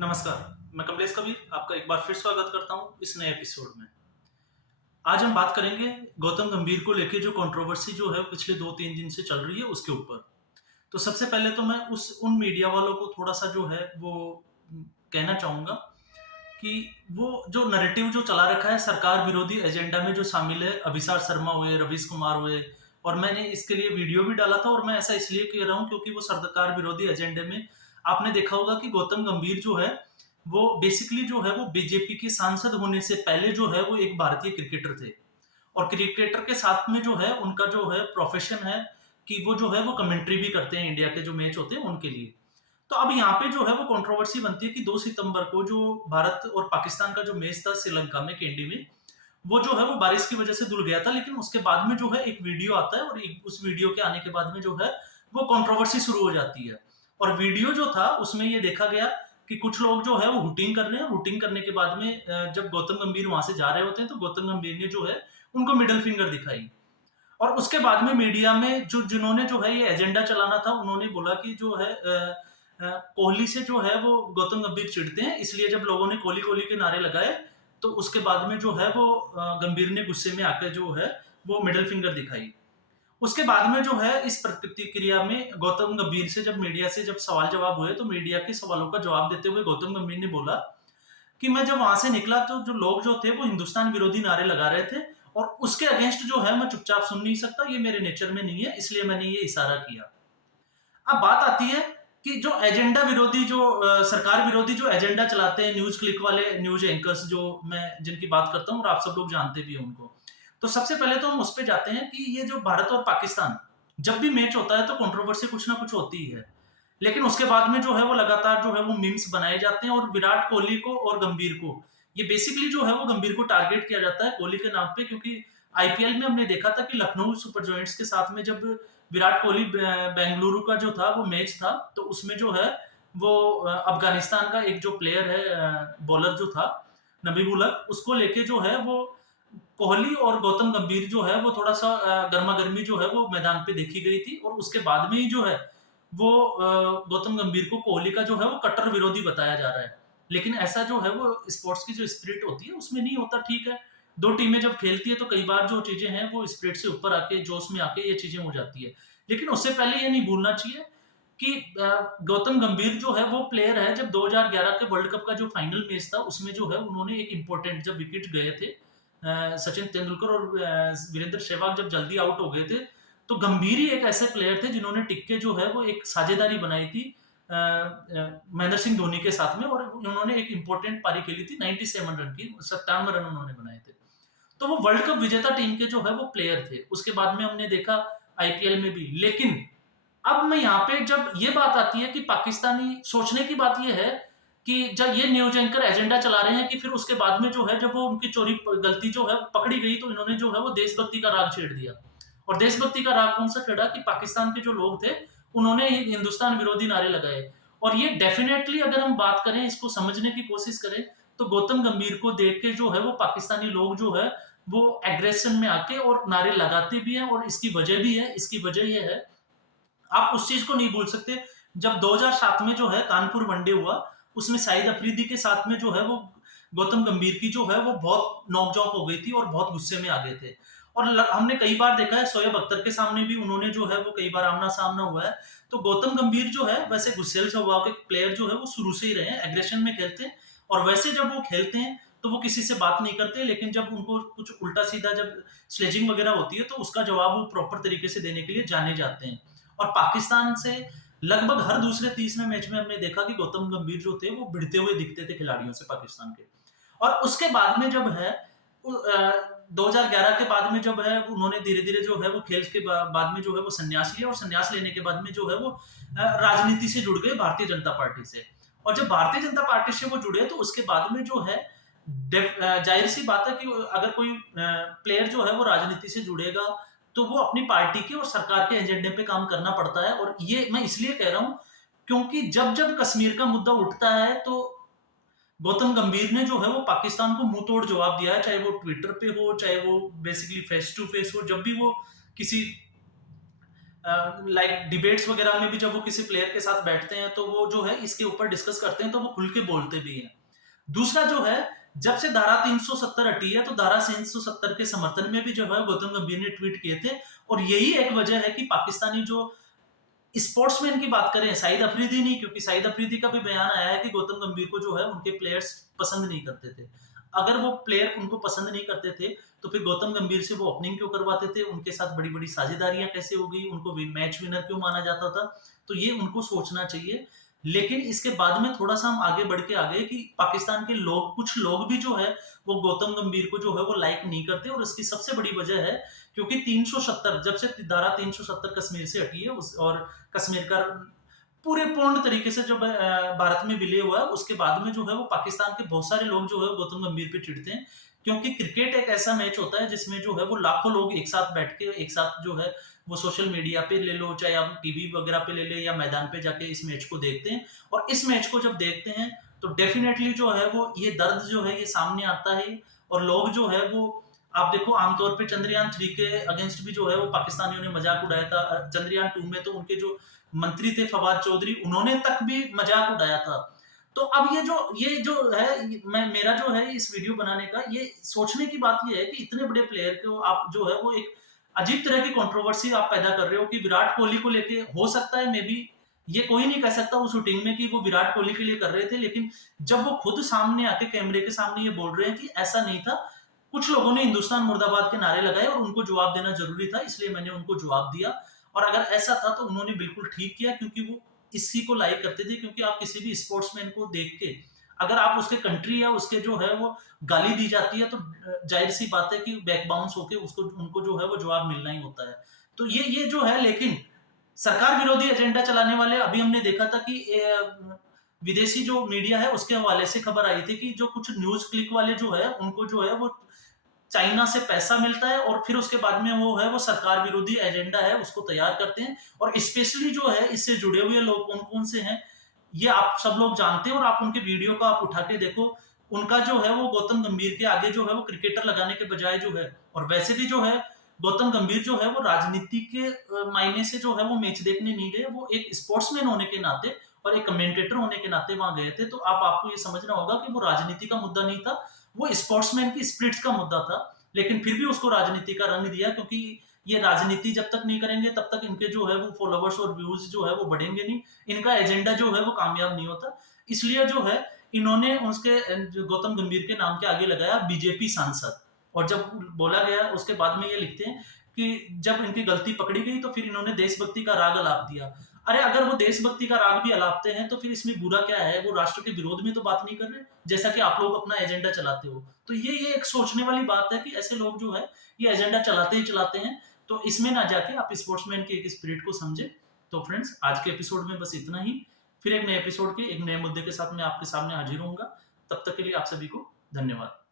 नमस्कार, मैं कमलेश कबीर आपका एक बार फिर स्वागत करता हूँ इस नए एपिसोड में। आज हम बात करेंगे गौतम गंभीर को लेके जो कंट्रोवर्सी जो है पिछले 2-3 दिन से चल रही है उसके ऊपर। तो सबसे पहले तो मैं उस उन मीडिया वालों को थोड़ा-सा जो है वो कहना चाहूँगा कि वो जो नैरेटिव जो चला रखा है सरकार विरोधी एजेंडा में जो शामिल है, अभिसार शर्मा हुए, रवीश कुमार हुए और मैंने इसके लिए वीडियो भी डाला था और मैं ऐसा इसलिए कह रहा हूँ क्योंकि वो सरकार विरोधी एजेंडे में आपने देखा होगा कि गौतम गंभीर जो है, वो बेसिकली जो है वो बीजेपी के सांसद होने से पहले जो है वो एक भारतीय क्रिकेटर थे। और क्रिकेटर के साथ में जो है उनका जो है प्रोफेशन है कि वो जो है वो कमेंट्री भी करते हैं इंडिया के जो मैच होते हैं उनके लिए। तो अब यहाँ पे जो है वो कंट्रोवर्सी बनती है कि 2 सितंबर को जो भारत और पाकिस्तान का जो मैच था श्रीलंका में कैंडी में, वो जो है वो बारिश की वजह से धुल गया था लेकिन उसके बाद में जो है एक वीडियो आता है और उस वीडियो के आने के बाद में जो है वो कंट्रोवर्सी शुरू हो जाती है। और वीडियो जो था उसमें ये देखा गया कि कुछ लोग जो है वो हुटिंग कर रहे हैं, हुटिंग करने के बाद में जब गौतम गंभीर वहां से जा रहे होते हैं तो गौतम गंभीर ने जो है उनको मिडल फिंगर दिखाई। और उसके बाद में मीडिया में जो जिन्होंने जो है ये एजेंडा चलाना था उन्होंने बोला कि जो है कोहली से जो है वो गौतम गंभीर चिढ़ते हैं इसलिए जब लोगों ने कोहली कोहली के नारे लगाए तो उसके बाद में जो है वो गंभीर ने गुस्से में आकर जो है वो मिडल फिंगर दिखाई। उसके बाद में जो है इस प्रतिक्रिया में गौतम गंभीर से जब मीडिया से जब सवाल जवाब हुए तो मीडिया के सवालों का जवाब देते हुए गौतम गंभीर ने बोला कि मैं जब वहां से निकला तो जो लोग जो थे वो हिंदुस्तान विरोधी नारे लगा रहे थे और उसके अगेंस्ट जो है मैं चुपचाप सुन नहीं सकता, ये मेरे नेचर में नहीं है, इसलिए मैंने ये इशारा किया। अब बात आती है कि जो एजेंडा विरोधी जो सरकार विरोधी जो एजेंडा चलाते हैं न्यूज़ क्लिक वाले न्यूज़ एंकर्स जो मैं जिनकी बात करता हूँ और आप सब लोग जानते भी हैं उनको। तो सबसे पहले तो हम उस पे जाते हैं कि ये जो भारत और पाकिस्तान जब भी मैच होता है तो कंट्रोवर्सी कुछ ना कुछ होती ही है। लेकिन उसके बाद में जो है वो लगातार जो है वो मीम्स बनाए जाते हैं और विराट कोहली को और गंभीर को ये बेसिकली जो है वो गंभीर को टारगेट किया जाता है कोहली के नाम पे क्योंकि आईपीएल में हमने देखा था कि लखनऊ सुपर जायंट्स के साथ में जब विराट कोहली बेंगलुरु का जो था वो मैच था तो उसमें जो है वो अफगानिस्तान का एक जो प्लेयर है बॉलर जो था नबीबुलक उसको लेके जो है वो कोहली और गौतम गंभीर जो है वो थोड़ा-सा गर्मा-गर्मी जो है वो मैदान पे देखी गई थी और उसके बाद में ही जो है वो गौतम गंभीर को कोहली का जो है वो कट्टर विरोधी बताया जा रहा है। लेकिन ऐसा जो है वो स्पोर्ट्स की जो स्पिरिट होती है उसमें नहीं होता, ठीक है। 2 टीमें जब खेलती है तो कई बार जो चीज़ें हैं वो स्पिरिट से ऊपर आके जोश में आके ये चीज़ें हो जाती है। लेकिन उससे पहले ये नहीं भूलना चाहिए कि गौतम गंभीर जो है वो प्लेयर है जब 2011 के वर्ल्ड कप का जो फाइनल मैच था उसमें जो है उन्होंने एक इम्पोर्टेंट जब विकेट गए थे सचिन तेंदुलकर और वीरेंद्र सहवाग जब जल्दी आउट हो गए थे, तो गंभीर ही एक ऐसे प्लेयर थे जिन्होंने टिक के जो है वो एक साझेदारी बनाई थी महेंद्र सिंह धोनी के साथ में और उन्होंने एक इम्पोर्टेंट पारी खेली थी 97 रन की, 57 रन उन्होंने बनाए थे। तो वो वर्ल्ड कप विजेता टीम के जो है वो प्लेयर थे। उसके बाद में हमने देखा आईपीएल में भी। लेकिन अब मैं यहाँ पे जब ये बात आती है कि पाकिस्तानी सोचने की बात ये है कि जब ये न्यूज़ एंकर एजेंडा चला रहे हैं कि फिर उसके बाद में जो है जब वो उनकी चोरी गलती जो है पकड़ी गई तो इन्होंने जो है वो देशभक्ति का राग छेड़ दिया। और देशभक्ति का राग कौन सा छेड़ा कि पाकिस्तान के जो लोग थे उन्होंने ही हिंदुस्तान विरोधी नारे लगाए। और ये डेफिनेटली अगर हम बात करें इसको समझने की कोशिश करें तो गौतम गंभीर को देख के जो है वो पाकिस्तानी लोग जो है वो एग्रेशन में आके और नारे लगाते भी हैं और इसकी वजह भी है। इसकी वजह ये है आप उस चीज को नहीं भूल सकते जब 2007 में जो है कानपुर वनडे हुआ उसमें शाहिद अफरीदी के साथ में जो है वो गौतम गंभीर की जो है वो बहुत नोक-झोंक हो गई थी और बहुत गुस्से में आ गए थे। और हमने कई बार देखा है शोएब अख्तर के सामने भी उन्होंने जो है वो कई बार आमना-सामना हुआ है। तो गौतम गंभीर जो है वैसे गुस्सैल स्वभाव के प्लेयर जो है वो शुरू से ही रहे हैं, एग्रेशन में खेलते हैं और वैसे जब वो खेलते हैं तो वो किसी से बात नहीं करते लेकिन जब उनको कुछ उल्टा-सीधा जब स्लेजिंग वगैरह होती है तो उसका जवाब वो प्रॉपर तरीके से देने के लिए जाने जाते हैं। और पाकिस्तान से लगभग हर दूसरे तीसरे मैच में हमने देखा कि गौतम गंभीर जो थे वो भिड़ते हुए दिखते थे खिलाड़ियों से पाकिस्तान के। और उसके बाद में जब है 2011 के बाद में जब है उन्होंने धीरे-धीरे जो है वो खेल के बाद में जो है वो संन्यास लिया और संन्यास लेने के बाद में जो है वो राजनीति से जुड़ गए भारतीय जनता पार्टी से। और जब भारतीय जनता पार्टी से वो जुड़े तो उसके बाद में जो है जाहिर-सी बात है कि अगर कोई प्लेयर जो है वो राजनीति से जुड़ेगा तो वो अपनी पार्टी के और सरकार के एजेंडे पे काम करना पड़ता है और ये मैं इसलिए कह रहा हूँ क्योंकि जब-जब कश्मीर का मुद्दा उठता है तो गौतम गंभीर ने जो है वो पाकिस्तान को मुंह तोड़ जवाब दिया है, चाहे वो ट्विटर पे हो, चाहे वो बेसिकली फेस टू फेस हो, जब भी वो किसी लाइक डिबेट्स वगैरह में भी जब वो किसी प्लेयर के साथ बैठते हैं तो वो जो है इसके ऊपर डिस्कस करते हैं, तो वो खुल के बोलते भी हैं। दूसरा जो है, जब से धारा 370 हटी है तो धारा 370 के समर्थन में भी जो है गौतम गंभीर ने ट्वीट किए थे, और यही एक वजह है कि पाकिस्तानी जो स्पोर्ट्समैन की बात करें, शाहिद अफरीदी नहीं, क्योंकि शाहिद अफरीदी का भी बयान आया है कि गौतम गंभीर को जो है उनके प्लेयर्स पसंद नहीं करते थे। अगर वो प्लेयर उनको पसंद नहीं करते थे तो फिर गौतम गंभीर से वो ओपनिंग क्यों करवाते थे, उनके साथ बड़ी बड़ी साझेदारियां कैसे हो गई, उनको मैच विनर क्यों माना जाता था, तो ये उनको सोचना चाहिए। लेकिन इसके बाद में थोड़ा सा हम आगे बढ़ के आ गए कि पाकिस्तान के लोग, कुछ लोग भी जो है वो गौतम गंभीर को जो है वो लाइक नहीं करते, और इसकी सबसे बड़ी वजह है क्योंकि 370, जब से धारा 370 कश्मीर से हटी है और कश्मीर का पूरे पूर्ण तरीके से जब भारत में विलय हुआ है, उसके बाद में जो है वो पाकिस्तान के बहुत सारे लोग जो है गौतम गंभीर पे चिढ़ते हैं, क्योंकि क्रिकेट एक ऐसा मैच होता है जिसमें जो है वो लाखों लोग एक साथ बैठ के एक साथ जो है वो सोशल मीडिया पे ले लो, चाहे आप टीवी वगैरह पे ले ले या मैदान पे जाके इस मैच को देखते हैं, और इस मैच को जब देखते हैं तो डेफिनेटली जो है वो ये दर्द जो है ये सामने आता है। और लोग जो है वो, आप देखो आमतौर पे चंद्रयान 3 के अगेंस्ट भी जो है वो पाकिस्तानियों ने मजाक उड़ाया था। चंद्रयान 2 में तो उनके जो मंत्री थे फवाद चौधरी, उन्होंने तक भी मजाक उड़ाया था। तो अब ये जो है मैं मेरा जो है इस वीडियो बनाने का ये सोचने की बात ये है कि इतने बड़े प्लेयर को आप जो है वो एक अजीब तरह की कंट्रोवर्सी आप पैदा कर रहे हो कि विराट कोहली को लेके हो सकता है मे बी, ये कोई नहीं कह सकता उस शूटिंग में कि वो विराट कोहली के लिए कर रहे थे, लेकिन जब वो खुद सामने आके कैमरे के सामने ये बोल रहे हैं कि ऐसा नहीं था, कुछ लोगों ने हिंदुस्तान मुर्दाबाद के नारे लगाए और उनको जवाब देना जरूरी था, इसलिए मैंने उनको जवाब दिया। और अगर ऐसा था तो उन्होंने बिल्कुल ठीक किया, क्योंकि वो इसी को लाइक करते थे। क्योंकि आप किसी भी स्पोर्ट्समैन को देख के अगर आप उसके कंट्री या उसके जो है वो गाली दी जाती है तो जाहिर सी बात है कि बैक बाउंस होके उसको उनको जो है वो जवाब मिलना ही होता है। तो ये जो है, लेकिन सरकार विरोधी एजेंडा चलाने वाले, अभी हमने देखा था कि विदेशी जो मीडिया है उसके हवाले से खबर आई थी कि जो कुछ न्यूज क्लिक वाले जो है उनको जो है वो चाइना से पैसा मिलता है और फिर उसके बाद में वो है वो सरकार विरोधी एजेंडा है उसको तैयार करते हैं। और स्पेशली जो है इससे जुड़े हुए लोग कौन कौन से हैं ये आप सब लोग जानते हैं, और आप उनके वीडियो को आप उठा के देखो, उनका जो है वो गौतम गंभीर के आगे जो है वो क्रिकेटर लगाने के बजाय जो है, और वैसे भी जो है गौतम गंभीर जो है वो राजनीति के मायने से जो है वो मैच देखने नहीं गए, वो एक स्पोर्ट्समैन होने के नाते और एक कमेंटेटर होने के नाते वहां गए थे। तो आपको ये समझना होगा कि वो राजनीति का मुद्दा नहीं था, वो स्पोर्ट्समैन की स्पिरिट का मुद्दा था। लेकिन फिर भी उसको राजनीति का रंग दिया, क्योंकि ये राजनीति जब तक नहीं करेंगे तब तक इनके जो है वो फॉलोवर्स और व्यूज जो है वो बढ़ेंगे नहीं, इनका एजेंडा जो है वो कामयाब नहीं होता। इसलिए जो है इन्होंने उसके जो गौतम गंभीर के नाम के आगे लगाया बीजेपी सांसद, और जब बोला गया उसके बाद में ये लिखते हैं कि जब इनकी गलती पकड़ी गई तो फिर इन्होंने देशभक्ति का राग अलाप दिया। अरे अगर वो देशभक्ति का राग भी अलापते हैं तो फिर इसमें बुरा क्या है, वो राष्ट्र के विरोध में तो बात नहीं कर रहे, जैसा कि आप लोग अपना एजेंडा चलाते हो। तो ये एक सोचने वाली बात है कि ऐसे लोग जो है ये एजेंडा चलाते ही चलाते हैं, तो इसमें ना जाके आप स्पोर्ट्समैन के एक स्पिरिट को समझे। तो फ्रेंड्स, आज के एपिसोड में बस इतना ही। फिर एक नए एपिसोड के एक नए मुद्दे के साथ मैं आपके सामने हाजिर होऊंगा। तब तक के लिए आप सभी को धन्यवाद।